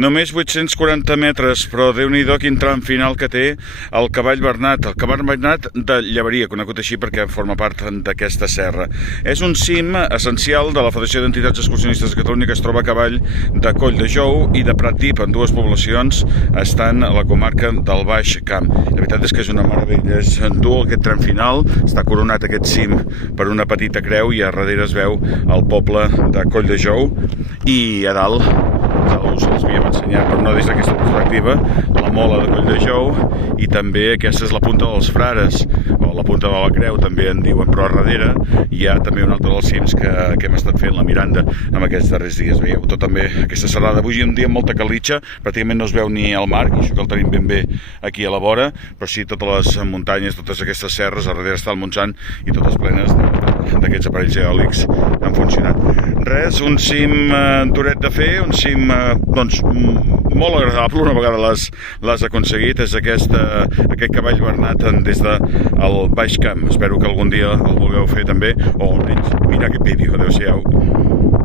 Només 840 metres, però Déu-n'hi-do quin tram final que té el Cavall Bernat. El Cavall Bernat de Llaveria, conegut així perquè forma part d'aquesta serra. És un cim essencial de la Federació d'Entitats Excursionistes de Catalunya que es troba a cavall de Coll de Jou i de Pratdip, en dues poblacions, estan a la comarca del Baix Camp. La veritat és que és una meravella, és dur aquest tram final, està coronat aquest cim per una petita creu i a darrere es veu el poble de Coll de Jou i a dalt us els havíem ensenyat, però no des d'aquesta perspectiva, la mola de Coll de Jou i també aquesta és la punta dels Frares, o la punta de la Creu també en diuen, però a darrere hi ha també un altre dels cims que hem estat fent, la Miranda, en aquests darrers dies. Veieu tot també aquesta serrada, avui un dia amb molta calitxa, pràcticament no es veu ni el mar, i això que el tenim ben bé aquí a la vora, però sí totes les muntanyes, totes aquestes serres, a darrere està el Montsant i totes plenes d'aquests aparells eòlics han funcionat. Res, un cim duret de fer, un cim doncs molt agradable una vegada l'has aconseguit, és aquest Cavall Bernat des del Baix Camp. Espero que algun dia el vulgueu fer també, o almenys mirar aquest vídeo. Adéu-siau.